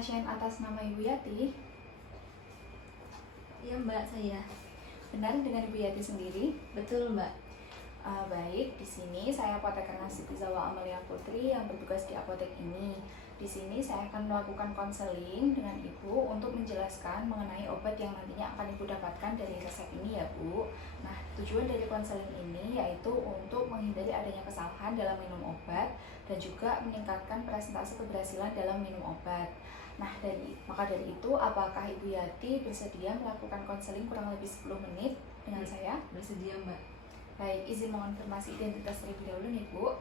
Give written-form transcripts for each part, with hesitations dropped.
pasien atas nama Ibu Yati? Iya Mbak, saya. Benar dengan Ibu Yati sendiri? Betul Mbak. Baik, di sini saya apoteker Siti Zawa Amalia Putri yang bertugas di apotek ini. Di sini saya akan melakukan konseling dengan Ibu untuk menjelaskan mengenai obat yang nantinya akan Ibu dapatkan dari resep ini ya Bu. Nah, tujuan dari konseling ini yaitu untuk menghindari adanya kesalahan dalam minum obat dan juga meningkatkan presentase keberhasilan dalam minum obat. Nah, maka dari itu, apakah Ibu Yati bersedia melakukan konseling kurang lebih 10 menit dengan saya? Bersedia Mbak. Baik, izin mengonfirmasi identitas terlebih dahulu nih Bu.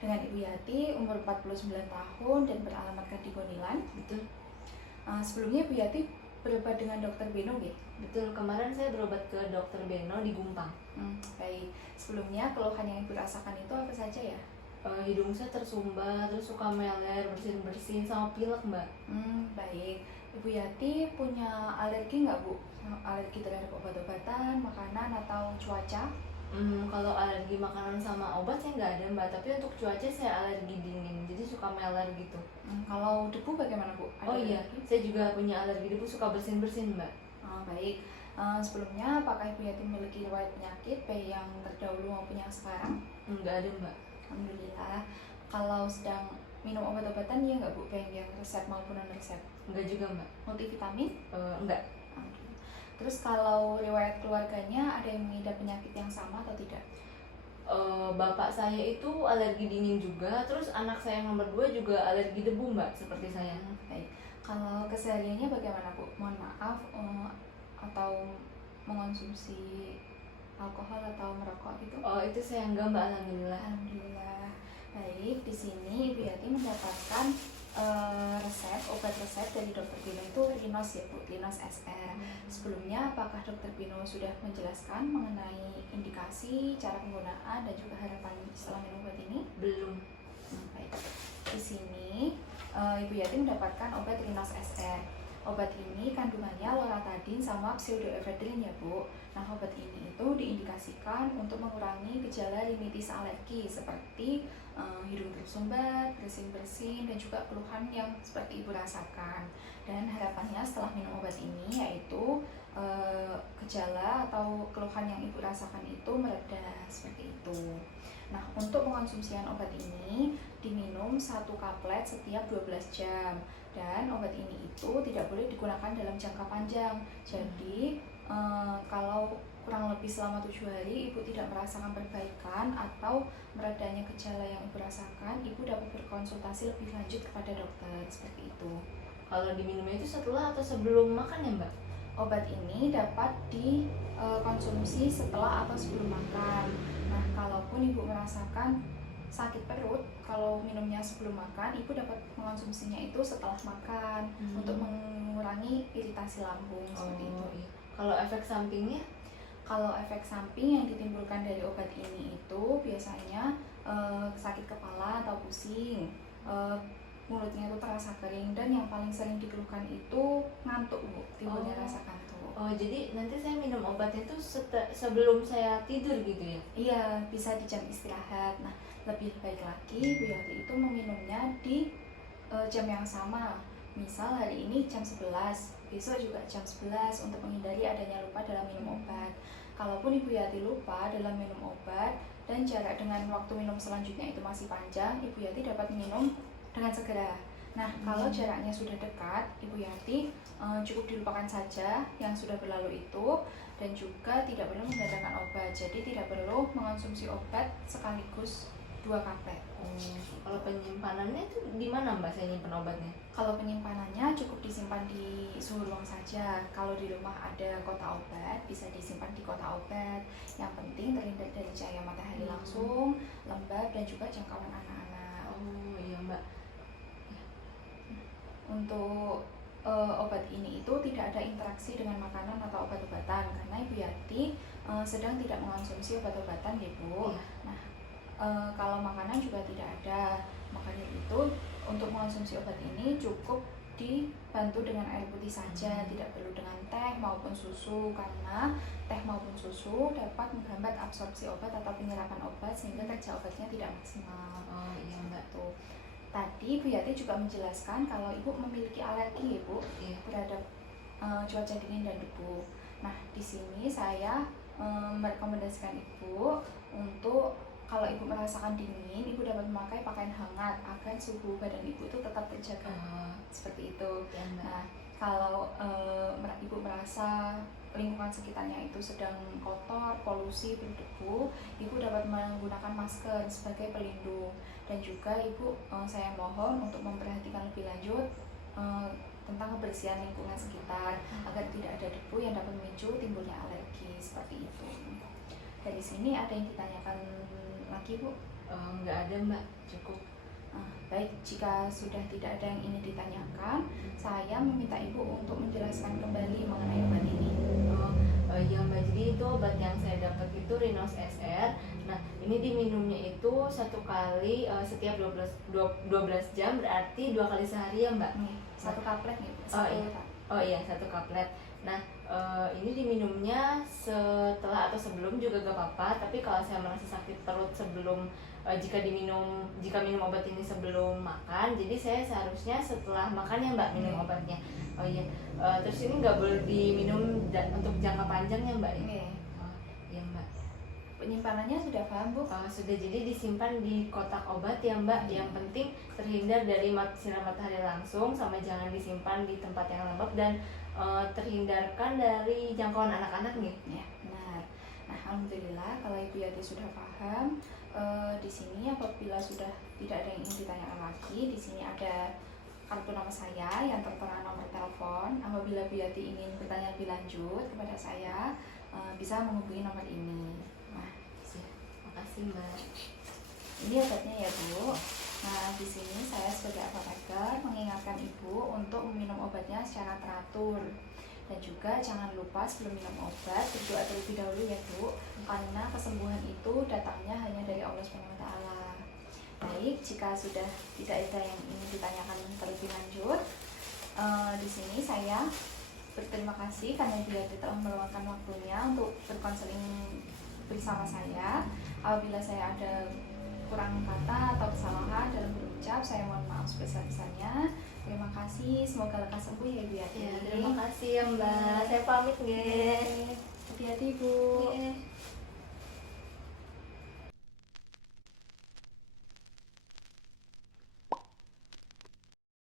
Dengan Ibu Yati, umur 49 tahun dan beralamatkan di Gonilan. Betul. Sebelumnya Ibu Yati berobat dengan Dokter Beno nggih? Betul, kemarin saya berobat ke Dokter Beno di Gumpang. Baik, sebelumnya keluhan yang Ibu rasakan itu apa saja ya? Hidung saya tersumbat, terus suka meler, bersin-bersin, sama pilek Mbak. Baik, Ibu Yati punya alergi nggak Bu? Alergi terhadap obat-obatan, makanan, atau cuaca? Kalau alergi makanan sama obat saya nggak ada Mbak, tapi untuk cuaca saya alergi dingin, jadi suka meler gitu. Kalau debu bagaimana Bu? Oh iya, saya juga punya alergi debu, suka bersin-bersin Mbak. Baik, sebelumnya apakah Ibu Yati memiliki riwayat penyakit baik yang terdahulu maupun yang sekarang? Nggak ada Mbak. Alhamdulillah. Kalau sedang minum obat-obatan ya nggak Bu, baik yang resep maupun non resep? Nggak juga Mbak. Multivitamin? Nggak. Terus kalau riwayat keluarganya ada yang mengidap penyakit yang sama atau tidak? Bapak saya itu alergi dingin juga, terus anak saya yang nomor 2 juga alergi debu Mbak, seperti saya. Baik, kalau kesehariannya bagaimana Bu? Mohon maaf, atau mengonsumsi alkohol atau merokok gitu? Itu saya enggak Mbak, alhamdulillah. Alhamdulillah. Baik, di sini Ibu Yati mendapatkan obat resep dari Dokter Bino itu Linos ya Bu, Linos SR. Sebelumnya apakah Dokter Bino sudah menjelaskan mengenai indikasi, cara penggunaan, dan juga harapan setelah minum obat ini? Belum. Baik, di sini Ibu Yati mendapatkan obat Linos SR. Obat ini kandungannya loratadin sama pseudoephedrine ya Bu. Nah, obat ini itu diindikasikan untuk mengurangi gejala rinitis alergi seperti hidung tersumbat, bersin-bersin, dan juga keluhan yang seperti Ibu rasakan. Dan harapannya setelah minum obat ini yaitu gejala atau keluhan yang Ibu rasakan itu mereda seperti itu. Nah, untuk pengonsumsian obat ini diminum 1 kaplet setiap 12 jam. Dan obat ini itu tidak boleh digunakan dalam jangka panjang. Jadi kalau kurang lebih selama 7 hari Ibu tidak merasakan perbaikan atau meredanya gejala yang Ibu rasakan, Ibu dapat berkonsultasi lebih lanjut kepada dokter, seperti itu. Kalau diminumnya itu setelah atau sebelum makan ya Mbak? Obat ini dapat dikonsumsi setelah atau sebelum makan. Nah, kalaupun Ibu merasakan sakit perut, kalau minumnya sebelum makan, Ibu dapat mengonsumsinya itu setelah makan untuk mengurangi iritasi lambung seperti itu. Iya. Kalau efek sampingnya? Kalau efek samping yang ditimbulkan dari obat ini itu biasanya sakit kepala atau pusing, mulutnya itu terasa kering, dan yang paling sering dikeluhkan itu ngantuk Bu, timbulnya rasa kantuk. Jadi nanti saya minum obat itu sebelum saya tidur gitu ya? Iya, bisa di jam istirahat. Nah, lebih baik lagi Bu Yati itu meminumnya di jam yang sama. Misal hari ini jam 11, besok juga jam 11 untuk menghindari adanya lupa dalam minum obat. Kalaupun Ibu Yati lupa dalam minum obat dan jarak dengan waktu minum selanjutnya itu masih panjang, Ibu Yati dapat minum dengan segera. Nah, kalau jaraknya sudah dekat, Ibu Yati cukup dilupakan saja yang sudah berlalu itu, dan juga tidak perlu menggandakan obat. Jadi tidak perlu mengonsumsi obat sekaligus 2 kaplet. Kalau penyimpanannya itu di mana Mbak saya nyimpan obatnya? Kalau penyimpanannya cukup disimpan di suhu ruang saja. Kalau di rumah ada kotak obat, bisa disimpan di kotak obat. Yang penting terhindar dari cahaya matahari langsung, lembab, dan juga jangkauan anak-anak. Iya Mbak. Untuk obat ini itu tidak ada interaksi dengan makanan atau obat-obatan karena Ibu Yati sedang tidak mengonsumsi obat-obatan ya Bu. Iya. Nah, kalau makanan juga tidak ada. Makanya itu untuk mengonsumsi obat ini cukup dibantu dengan air putih saja, tidak perlu dengan teh maupun susu, karena teh maupun susu dapat menghambat absorpsi obat atau penyerapan obat sehingga kerja obatnya tidak maksimal. Iya Mbak. Tuh. tadi Bu Yati juga menjelaskan kalau Ibu memiliki alergi ya Bu Iya. terhadap cuaca dingin dan debu. Nah, di sini saya merekomendasikan Ibu untuk kalau Ibu merasakan dingin, Ibu dapat memakai pakaian hangat agar suhu badan Ibu itu tetap terjaga. Seperti itu. Ya, Mbak. Nah, kalau Ibu merasa lingkungan sekitarnya itu sedang kotor, polusi, berdebu, Ibu dapat menggunakan masker sebagai pelindung. Dan juga Ibu, saya mohon untuk memperhatikan lebih lanjut tentang kebersihan lingkungan sekitar agar tidak ada debu yang dapat memicu timbulnya alergi seperti itu. Dari sini ada yang ditanyakan lagi Bu? Nggak ada Mbak, cukup. Baik, jika sudah tidak ada yang ingin ditanyakan, saya meminta Ibu untuk menjelaskan kembali mengenai obat ini. Ya Mbak, jadi itu obat yang saya dapat itu Rinos SR. Nah, ini diminumnya itu satu kali setiap 12 jam, berarti 2 kali sehari ya Mbak? Satu kaplet nih, iya, satu kaplet. Nah, ini diminumnya setelah atau sebelum juga gak apa-apa, tapi kalau saya merasa sakit perut sebelum jika minum obat ini sebelum makan, jadi saya seharusnya setelah makan ya Mbak minum obatnya. Oh iya, terus ini nggak boleh diminum untuk jangka panjang ya Mbak? Iya Mbak. Penyimpanannya sudah paham Bu? Sudah, jadi disimpan di kotak obat ya Mbak. Yang penting terhindar dari sinar matahari langsung, sama jangan disimpan di tempat yang lembab, dan terhindarkan dari jangkauan anak-anak nih. Ya, benar. Nah, alhamdulillah kalau Ibu Yati sudah paham. Di sini apabila sudah tidak ada yang ingin ditanyakan lagi, di sini ada kartu nama saya yang tertera nomor telepon. Apabila Bu Yati ingin bertanya lebih lanjut kepada saya, bisa menghubungi nomor ini. Nah, Makasih Mbak. ini obatnya ya Bu. Nah, di sini saya sebagai apoteker mengingatkan Ibu untuk meminum obatnya secara teratur. Dan juga jangan lupa sebelum minum obat berdoa terlebih dahulu ya Bu, karena kesembuhan itu datangnya hanya dari Allah SWT. Baik, jika sudah tidak ada yang ingin ditanyakan terlebih lanjut, di sini saya berterima kasih karena Ibu Yati telah meluangkan waktunya untuk berkonseling bersama saya. Apabila saya ada kurang kata atau kesalahan dalam berucap, saya mohon maaf sebesar-besarnya. Terima kasih, semoga lekas sembuh ya Ibu Yati. Ya, terima kasih ya Mbak. Saya pamit nggih. Hati-hati Bu. Nggih.